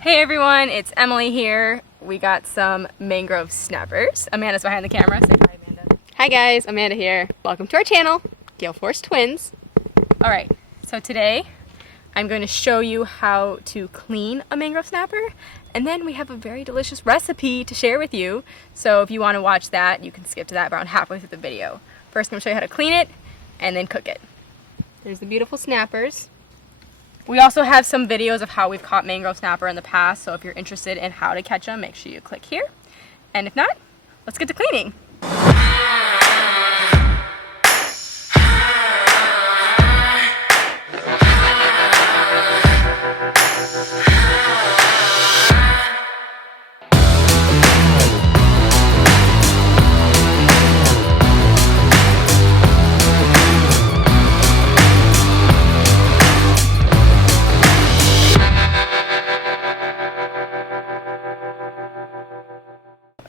Hey everyone, it's Emily here. We got some mangrove snappers. Amanda's behind the camera. Say hi, Amanda. Hi guys, Amanda here. Welcome to our channel, Gale Force Twins. Alright, so today I'm going to show you how to clean a mangrove snapper, and then we have a very delicious recipe to share with you. So if you want to watch that, you can skip to that around halfway through the video. First I'm going to show you how to clean it and then cook it. There's the beautiful snappers. We also have some videos of how we've caught mangrove snapper in the past, so if you're interested in how to catch them, make sure you click here. And if not, let's get to cleaning.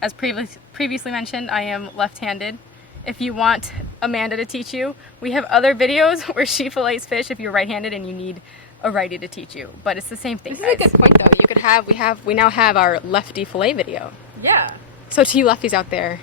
As previously mentioned, I am left-handed. If you want Amanda to teach you, we have other videos where she fillets fish if you're right-handed and you need a righty to teach you. But it's the same thing, This is a good point though. You could have, we now have our lefty fillet video. Yeah. So to you lefties out there,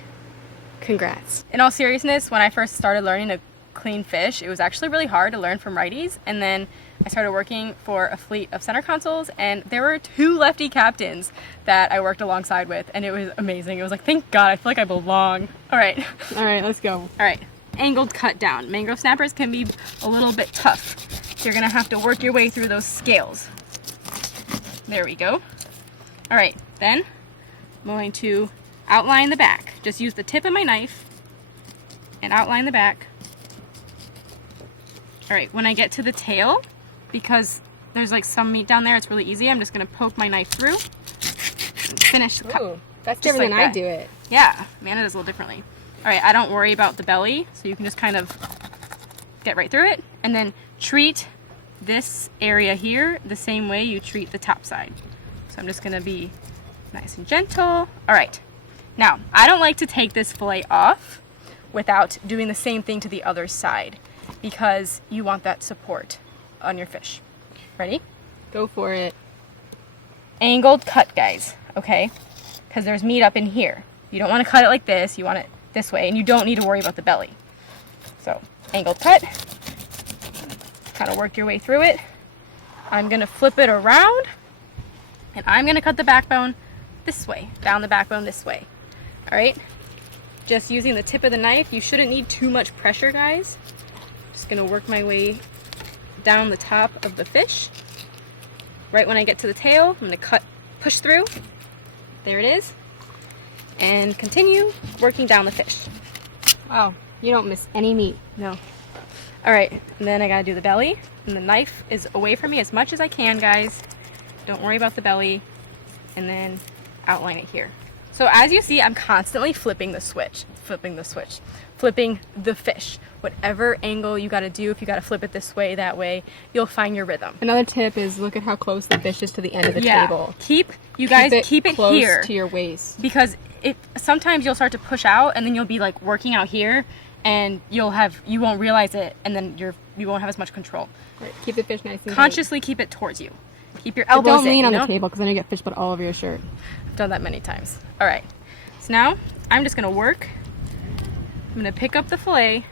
congrats. In all seriousness, when I first started learning to clean fish, it was actually really hard to learn from righties, and then I started working for a fleet of center consoles, and there were 2 lefty captains that I worked alongside with, and it was amazing. It was like, thank God, I feel like I belong. All right, Let's go. all right. Angled cut down. Mangrove snappers can be a little bit tough, so you're gonna have to work your way through those scales. There we go. All right, then I'm going to outline the back. Just use the tip of my knife and outline the back. All right, when I get to the tail, because there's like some meat down there, it's really easy. I'm just gonna poke my knife through and finish the cut. Ooh, that's Just different like than that. I do it. Yeah, Amanda does a little differently. All right, I don't worry about the belly, so you can just kind of get right through it, and then treat this area here the same way you treat the top side. So I'm just gonna be nice and gentle. All right, now I don't like to take this fillet off without doing the same thing to the other side, because you want that support on your fish. Ready? Go for it. Angled cut, guys, okay? Because there's meat up in here. You don't want to cut it like this, you want it this way, and you don't need to worry about the belly. So, angled cut. Kind of work your way through it. I'm gonna flip it around, and I'm gonna cut the backbone this way, down the backbone this way. All right? Just using the tip of the knife. You shouldn't need too much pressure, guys. Just gonna work my way down the top of the fish. Right when I get to the tail, I'm gonna push through. There it is. And continue working down the fish. Wow, you don't miss any meat. No. All right, and then I gotta do the belly, and the knife is away from me as much as I can, guys. Don't worry about the belly, and then outline it here. So as you see, I'm constantly flipping the fish. Whatever angle you gotta do, if you gotta flip it this way, that way, you'll find your rhythm. Another tip is look at how close the fish is to the end of the table. Keep it close here to your waist. because sometimes you'll start to push out, and then you'll be like working out here, and you won't realize it, and then you won't have as much control. Right. Keep the fish nice and Consciously keep it towards you. Keep your tight. elbows Don't lean in, on you the know? table because then you get fish blood all over your shirt. I've done that many times. All right, so now I'm just gonna work. I'm gonna pick up the fillet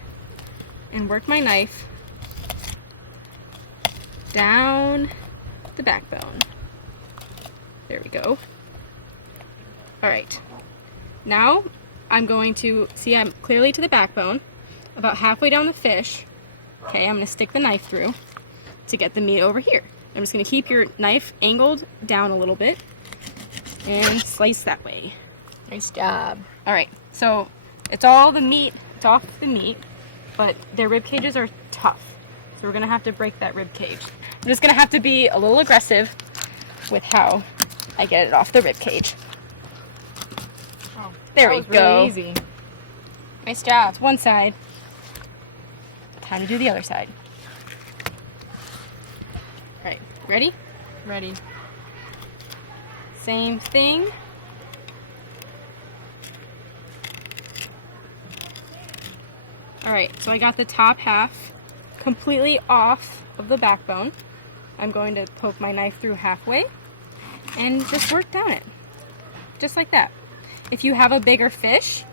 and work my knife down the backbone. There we go. All right, now I'm going to, see, I'm clearly to the backbone, about halfway down the fish. Okay, I'm gonna stick the knife through to get the meat over here. I'm just gonna keep your knife angled down a little bit and slice that way. Nice job. All right, so it's all the meat, it's off the meat, but their rib cages are tough. So we're gonna have to break that rib cage. I'm just gonna have to be a little aggressive with how I get it off the rib cage. Oh, There we go. Really easy. Nice job. It's one side. Time to do the other side. All right, ready? Ready. Same thing. All right, so I got the top half completely off of the backbone. I'm going to poke my knife through halfway and just work down it. Just like that. If you have a bigger fish,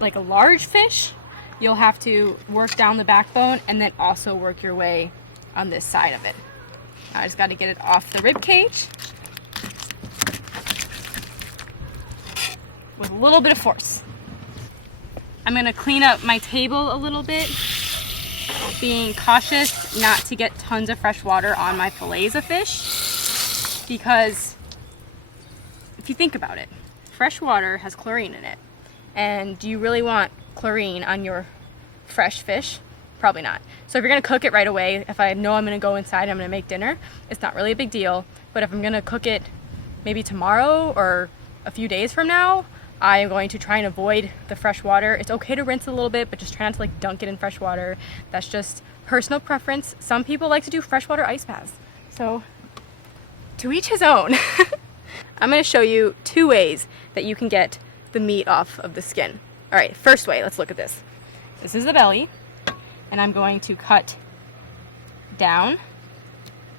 like a large fish, you'll have to work down the backbone and then also work your way on this side of it. Now I just got to get it off the rib cage with a little bit of force. I'm going to clean up my table a little bit, being cautious not to get tons of fresh water on my fillets of fish, because if you think about it, fresh water has chlorine in it. And do you really want chlorine on your fresh fish? Probably not. So if you're gonna cook it right away, if I know I'm gonna go inside and I'm gonna make dinner, it's not really a big deal. But if I'm gonna cook it maybe tomorrow or a few days from now, I am going to try and avoid the fresh water. It's okay to rinse it a little bit, but just try not to like dunk it in fresh water. That's just personal preference. Some people like to do freshwater ice baths. So to each his own. I'm gonna show you 2 ways that you can get the meat off of the skin. All right, first way, let's look at this. This is the belly, and I'm going to cut down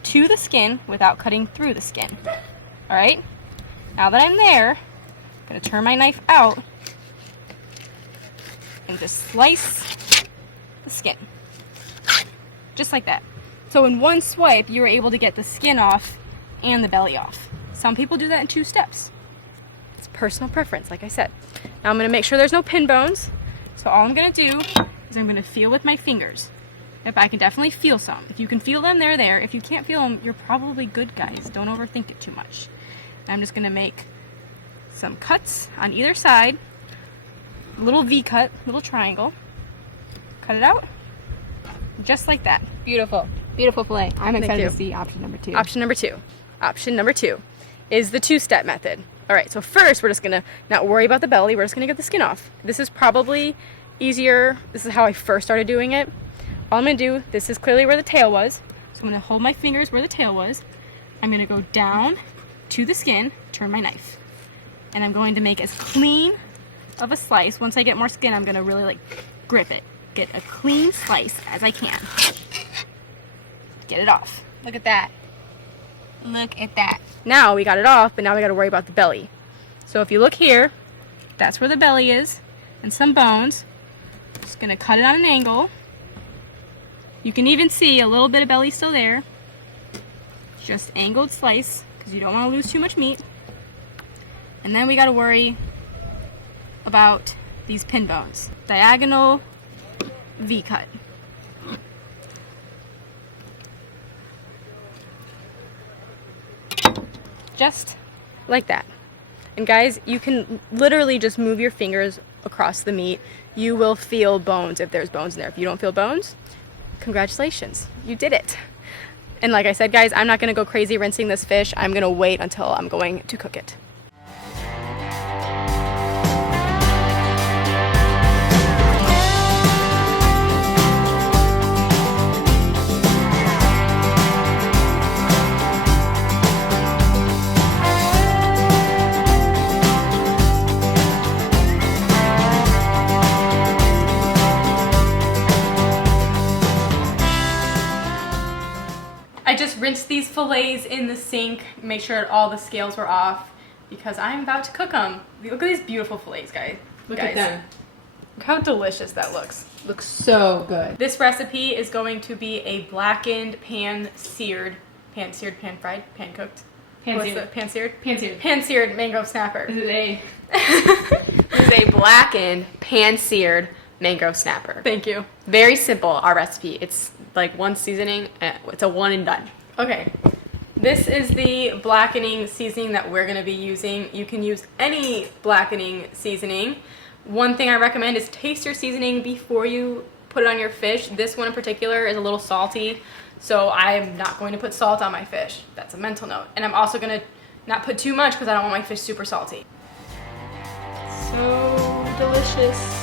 to the skin without cutting through the skin. All right, now that I'm there, I'm gonna turn my knife out and just slice the skin. Just like that. So in one swipe, you were able to get the skin off and the belly off. Some people do that in 2 steps. It's personal preference, like I said. Now I'm gonna make sure there's no pin bones. So all I'm gonna do is I'm gonna feel with my fingers. If I can definitely feel some. If you can feel them, they're there. If you can't feel them, you're probably good, guys. Don't overthink it too much. And I'm just gonna make some cuts on either side. A little V cut, little triangle. Cut it out. Just like that. Beautiful. Beautiful fillet. I'm excited you. to see option number 2. Option number 2. Option number 2 is the 2-step method. All right, so first we're just gonna not worry about the belly. We're just gonna get the skin off. This is probably easier. This is how I first started doing it. All I'm gonna do, this is clearly where the tail was. So I'm gonna hold my fingers where the tail was. I'm gonna go down to the skin, turn my knife. And I'm going to make as clean of a slice. Once I get more skin, I'm gonna really like grip it. Get a clean slice as I can. Get it off. Look at that. Look at that. Now we got it off, but now we got to worry about the belly. So if you look here, that's where the belly is, and some bones. Just gonna cut it on an angle. You can even see a little bit of belly still there. Just angled slice, because you don't want to lose too much meat. And then we got to worry about these pin bones. Diagonal V cut. Just like that. And guys, you can literally just move your fingers across the meat. You will feel bones if there's bones in there. If you don't feel bones, congratulations, you did it. And like I said, guys, I'm not gonna go crazy rinsing this fish. I'm gonna wait until I'm going to cook it. I just rinsed these fillets in the sink, make sure all the scales were off, because I'm about to cook them. Look at these beautiful fillets, guys. Look at them. Look how delicious that looks. Looks so good. This recipe is going to be a blackened, pan-seared, pan-fried, pan-cooked? Pan-seared. Pan-seared? Pan-seared. Pan-seared mangrove snapper. This is a This is a blackened, pan-seared mangrove snapper. Thank you. Very simple, our recipe. It's like one seasoning, it's a one and done. Okay, this is the blackening seasoning that we're gonna be using. You can use any blackening seasoning. One thing I recommend is taste your seasoning before you put it on your fish. This one in particular is a little salty, so I'm not going to put salt on my fish. That's a mental note. And I'm also gonna not put too much because I don't want my fish super salty. So delicious.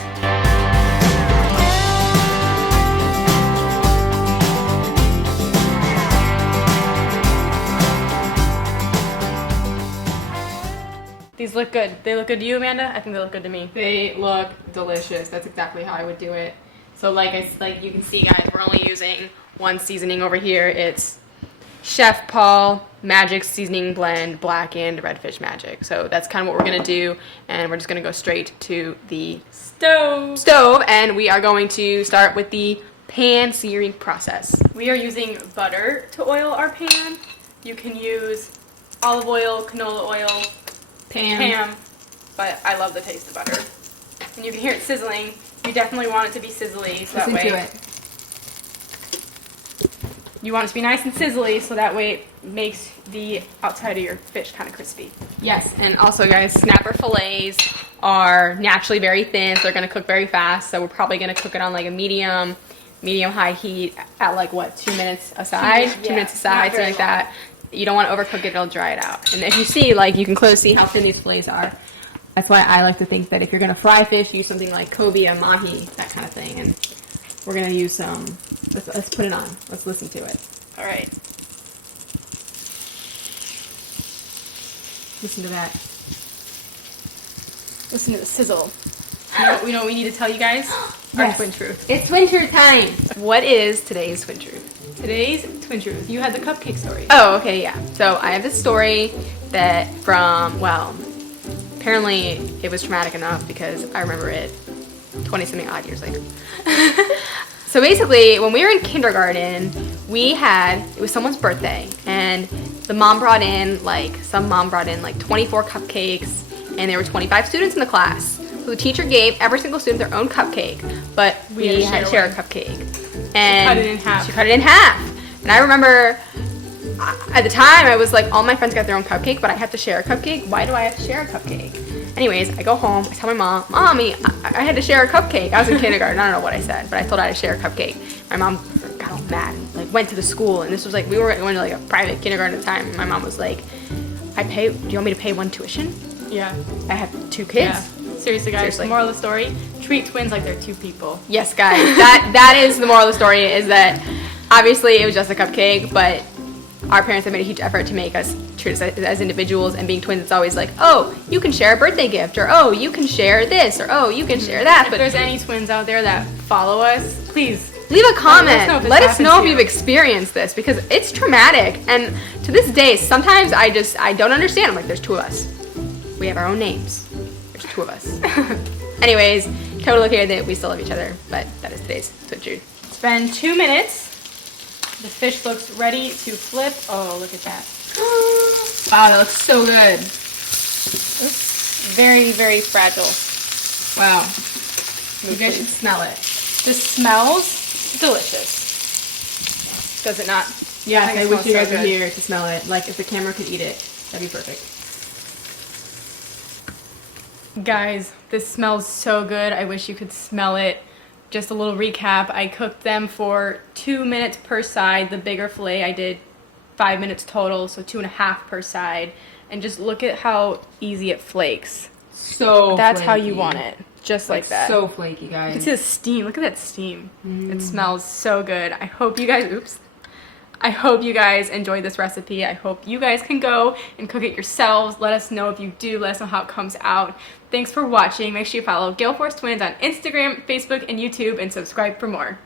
These look good. They look good to you, Amanda? I think they look good to me. They look delicious. That's exactly how I would do it. So like You can see, guys, we're only using one seasoning over here. It's Chef Paul Magic Seasoning Blend Blackened Redfish Magic. So that's kind of what we're going to do, and we're just going to go straight to the stove, and we are going to start with the pan searing process. We are using butter to oil our pan. You can use olive oil, canola oil, Pam, but I love the taste of butter. And you can hear it sizzling. You definitely want it to be sizzly, so that way you want it to be nice and sizzly, so that way it makes the outside of your fish kind of crispy. Yes, and also guys, snapper fillets are naturally very thin, so they're going to cook very fast. So we're probably going to cook it on like a medium high heat at like what, 2 minutes aside, 2 minutes aside, something like that. You don't want to overcook it; it'll dry it out. And if you see, like, you can close see how thin these fillets are. That's why I like to think that if you're going to fry fish, use something like cobia, mahi, that kind of thing. And we're going to use some. Let's put it on. Let's listen to it. All right. Listen to that. Listen to the sizzle. You know what we need to tell you guys? Our twin truth. It's twin truth time. What is today's twin truth? Today's twin truth. You had the cupcake story. Oh, okay, yeah. So I have this story that from, well, apparently it was traumatic enough because I remember it 20-something odd years later. So basically, when we were in kindergarten, it was someone's birthday, and some mom brought in like 24 cupcakes, and there were 25 students in the class. So the teacher gave every single student their own cupcake, but we had to share a cupcake. And cut it in half. She cut it in half. And I remember at the time I was like, all my friends got their own cupcake, but I have to share a cupcake. Why do I have to share a cupcake? Anyways, I go home, I tell my mom, Mommy, I had to share a cupcake. I was in kindergarten, I don't know what I said, but I told her I had to share a cupcake. My mom got all mad and like went to the school, and this was like, we were going to like a private kindergarten at the time, and my mom was like, do you want me to pay one tuition? Yeah. I have 2 kids. Yeah. Seriously, guys. Seriously. Moral of the story: treat twins like they're 2 people. Yes, guys. That is the moral of the story, is that obviously it was just a cupcake, but our parents have made a huge effort to make us treat us as individuals, and being twins, it's always like, oh, you can share a birthday gift, or oh, you can share this, or oh, you can share that. If But there's any twins out there that follow us, please leave a comment. Let us know if you. you've experienced this, because it's traumatic. And to this day, sometimes I don't understand. I'm like, there's 2 of us. We have our own names. There's 2 of us. Anyways, totally okay with it. We still love each other, but that is today's twin truth. It's been 2 minutes. The fish looks ready to flip. Oh, look at that. Wow, that looks so good. Oops. Very, very fragile. Wow. You guys should smell it. This smells delicious. Does it not? Yes, I wish smells you guys so were good. here to smell it. Like, if the camera could eat it, that'd be perfect. Guys, this smells so good. I wish you could smell it. Just a little recap. I cooked them for 2 minutes per side. The bigger fillet I did 5 minutes total, so 2.5 per side. And just look at how easy it flakes. So That's flaky. how you want it. Just like that. So flaky, guys. You can see the steam. Look at that steam. It smells so good. I hope you guys, I hope you guys enjoyed this recipe. I hope you guys can go and cook it yourselves. Let us know if you do. Let us know how it comes out. Thanks for watching. Make sure you follow Gale Force Twins on Instagram, Facebook, and YouTube, and subscribe for more.